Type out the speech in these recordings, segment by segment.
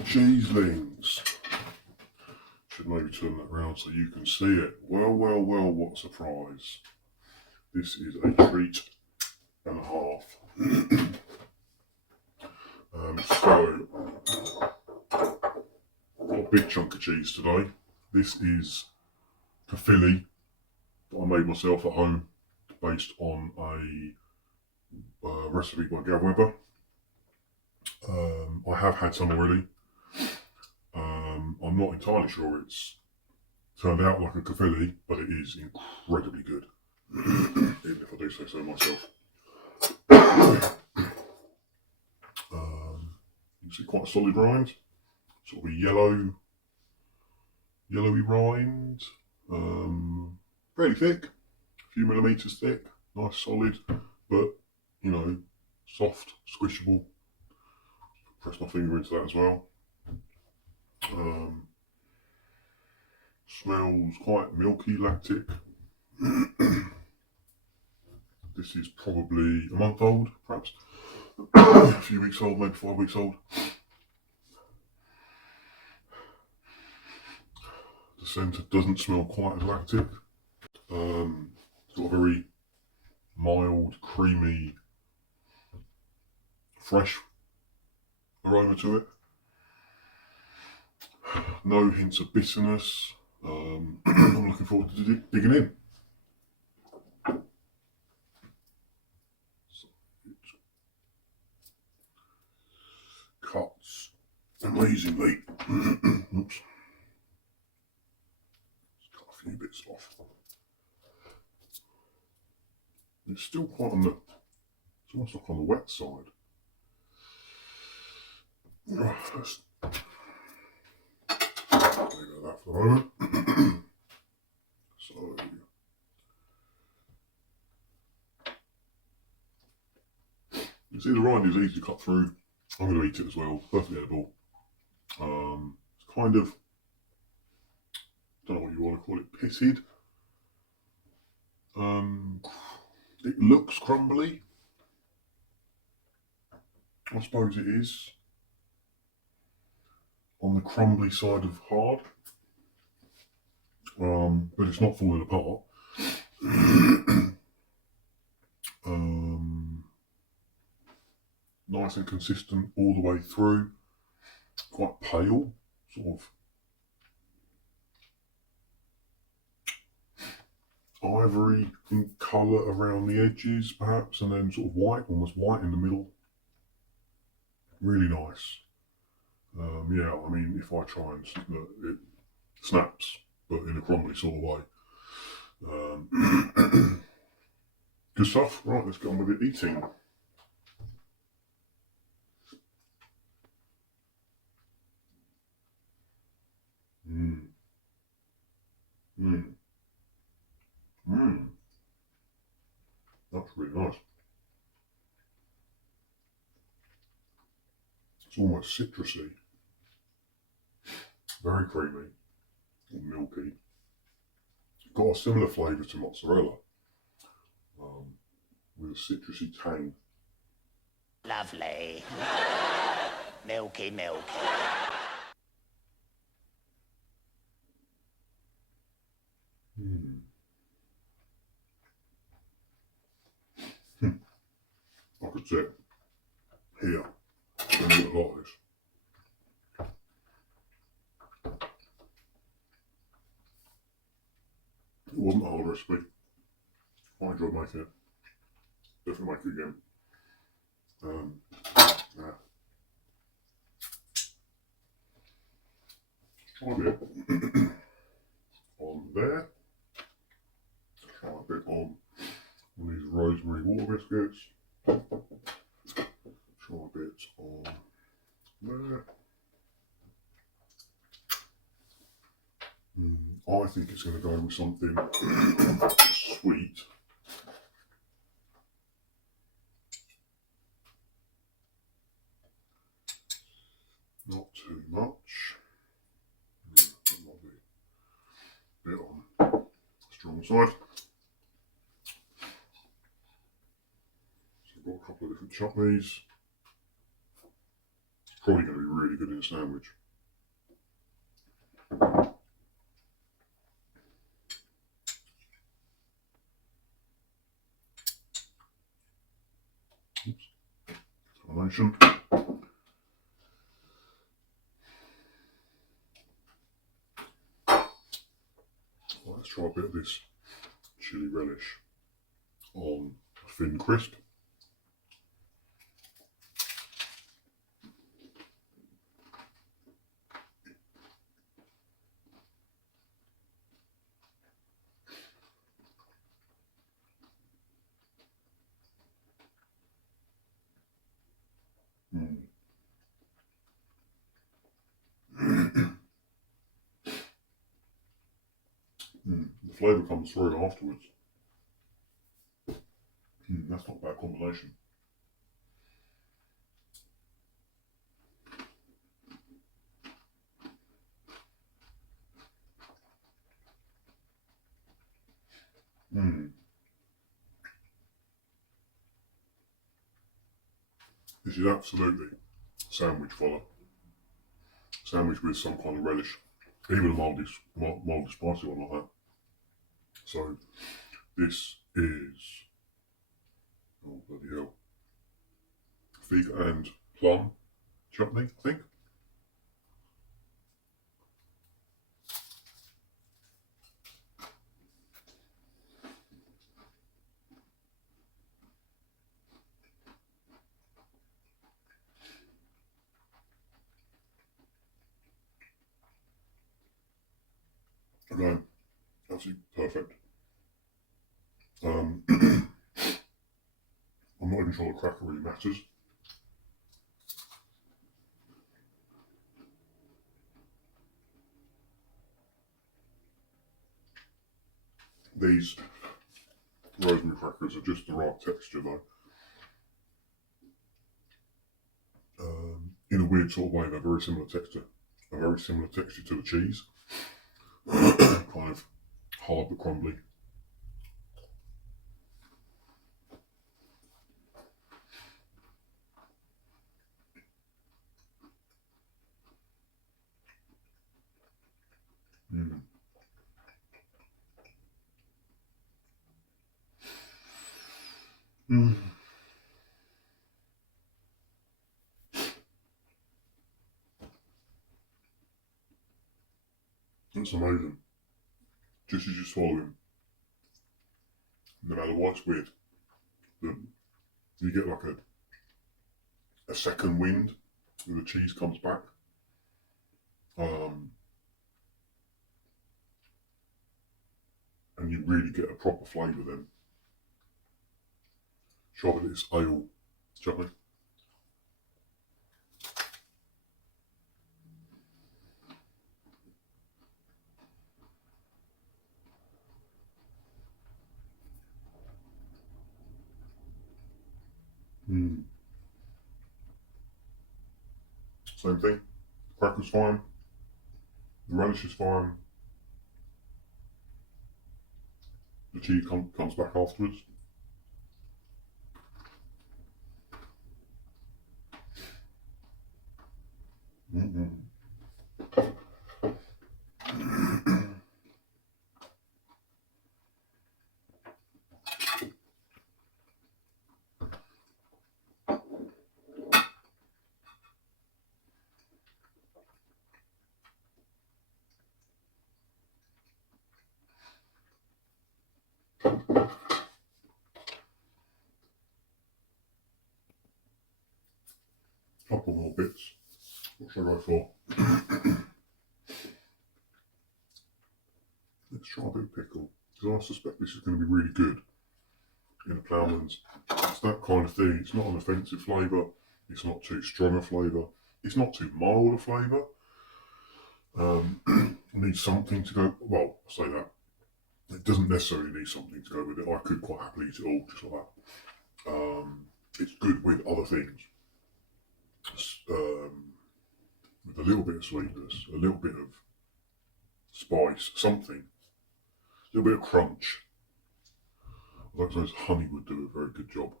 Morning cheeselings. Should maybe turn that around so you can see it. Well, well, well, what a surprise. This is a treat and a half. So, got a big chunk of cheese today. This is a Philly that I made myself at home based on a recipe by Gav Weber. I have had some already. I'm not entirely sure it's turned out like a Cavilli, but it is incredibly good, even if I do say so myself. You can see quite a solid rind, sort of a yellowy rind, fairly thick, a few millimetres thick, nice solid, but you know, soft, squishable. Press my finger into that as well. Smells quite milky, lactic. This is probably a month old, perhaps. A few weeks old, maybe 5 weeks old. The centre doesn't smell quite as lactic. Got a very mild, creamy, fresh aroma to it. No hints of bitterness. I'm looking forward to digging in. So it cuts amazingly. Oops. Just cut a few bits off. It's still quite on the, it's almost like on the wet side. Right, let's leave that for the moment. So, you see the rind is easy to cut through. I'm going to eat it as well, perfectly edible. It's kind of, don't know what you want to call it, pitted. It looks crumbly. I suppose it is on the crumbly side of hard, but it's not falling apart. Nice and consistent all the way through. Quite pale, sort of ivory in colour around the edges, perhaps, and then sort of white, almost white in the middle. Really nice. Yeah, I mean, if I try and it snaps, but in a crumbly sort of way. Good stuff. Right, let's get on with it eating. That's really nice. It's almost citrusy. Very creamy or milky. Got a similar flavour to mozzarella, with a citrusy tang. Lovely. Milky, milky. I could sit here and eat a lot of this. It wasn't a hard recipe. I enjoyed making it. Definitely make it again. Yeah. Try a bit on there. Try a bit on these rosemary water biscuits. Try a bit on there. I think it's going to go with something sweet. Not too much. That might be a bit on the strong side. So I've got a couple of different chutneys. Probably going to be really good in a sandwich. Oops. Combination. Let's try a bit of this chili relish on a thin crisp. Mm. The flavour comes through afterwards. That's not a bad combination. This is absolutely sandwich fodder. Sandwich with some kind of relish. Even a mildly spicy one like that. So this is, oh bloody hell, fig and plum chutney, I think. Again, absolutely perfect. I'm not even sure the cracker really matters. These rosemary crackers are just the right texture though. In a weird sort of way, they're very similar texture. A very similar texture to the cheese. Kind of hard but crumbly. It's amazing. Just as you swallow him, no matter what's weird, you get like a second wind when the cheese comes back. And you really get a proper flavour then. Try this ale chutney. Same thing. Cracker's fine. The relish is fine. The cheese comes back afterwards. Couple more bits. What should I go for? Let's try a bit of pickle, because I suspect this is going to be really good in a ploughman's. It's that kind of thing. It's not an offensive flavour. It's not too strong a flavour. It's not too mild a flavour. Needs something to go. Well, I say that. It doesn't necessarily need something to go with it. I could quite happily eat it all just like that. It's good with other things. With a little bit of sweetness, a little bit of spice, something. A little bit of crunch. I suppose honey would do a very good job.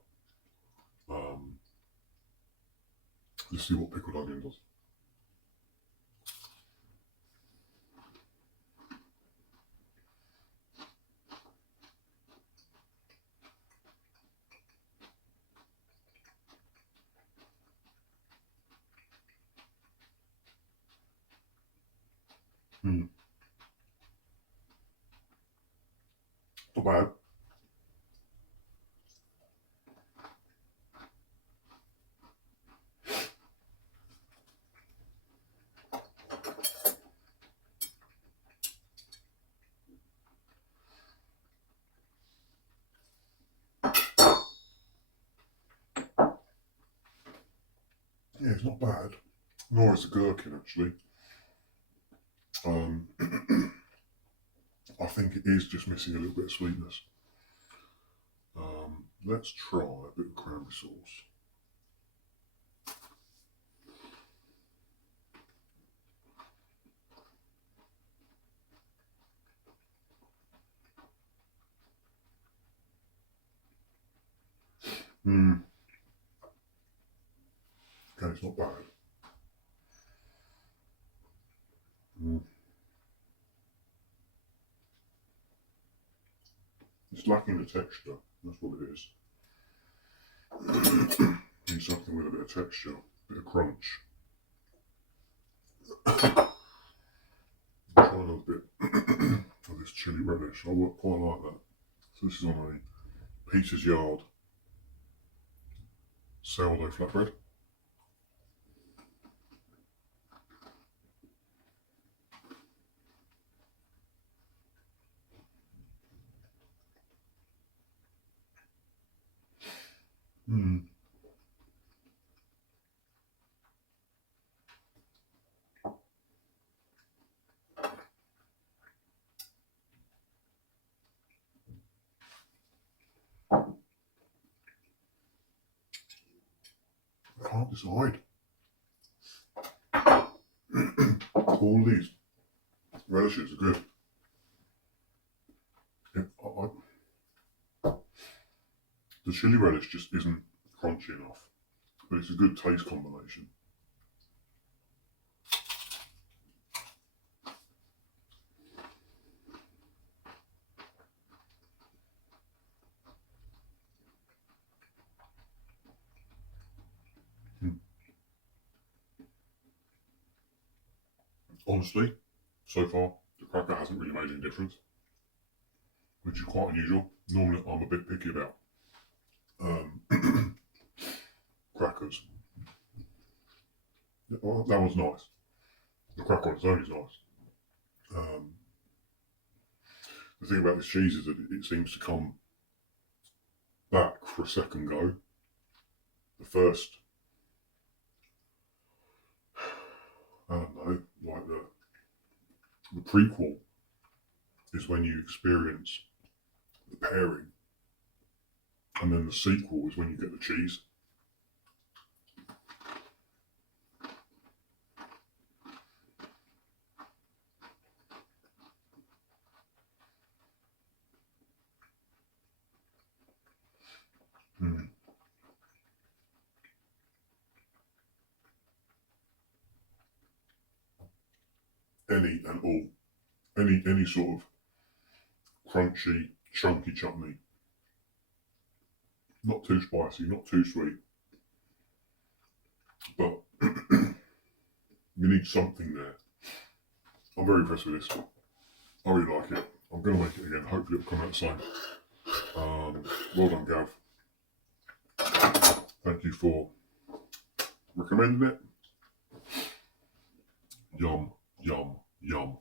Let's see what pickled onion does. Not bad. Yeah, it's not bad. Nor is the gherkin, actually. I think it is just missing a little bit of sweetness. Let's try a bit of cranberry sauce. Okay, it's not bad. It's lacking the texture. That's what it is. Need something with a bit of texture, a bit of crunch. I'm trying a bit of this chili relish. I would quite like that. So this is on a Peter's Yard sourdough flatbread. I can't decide. All these relishes are good. The chili relish just isn't crunchy enough, but it's a good taste combination. Honestly, so far, the cracker hasn't really made any difference, which is quite unusual. Normally, I'm a bit picky about crackers. Well, that one's nice. The cracker on its own is nice. The thing about this cheese is that it seems to come back for a second go. The first, I don't know, like the prequel is when you experience the pairing, and then the sequel is when you get the cheese. Any and all, any sort of crunchy, chunky chutney. Not too spicy, not too sweet, but you need something there. I'm very impressed with this. I really like it. I'm going to make it again. Hopefully it'll come out the same. Well done, Gav. Thank you for recommending it. Yum, yum, yum.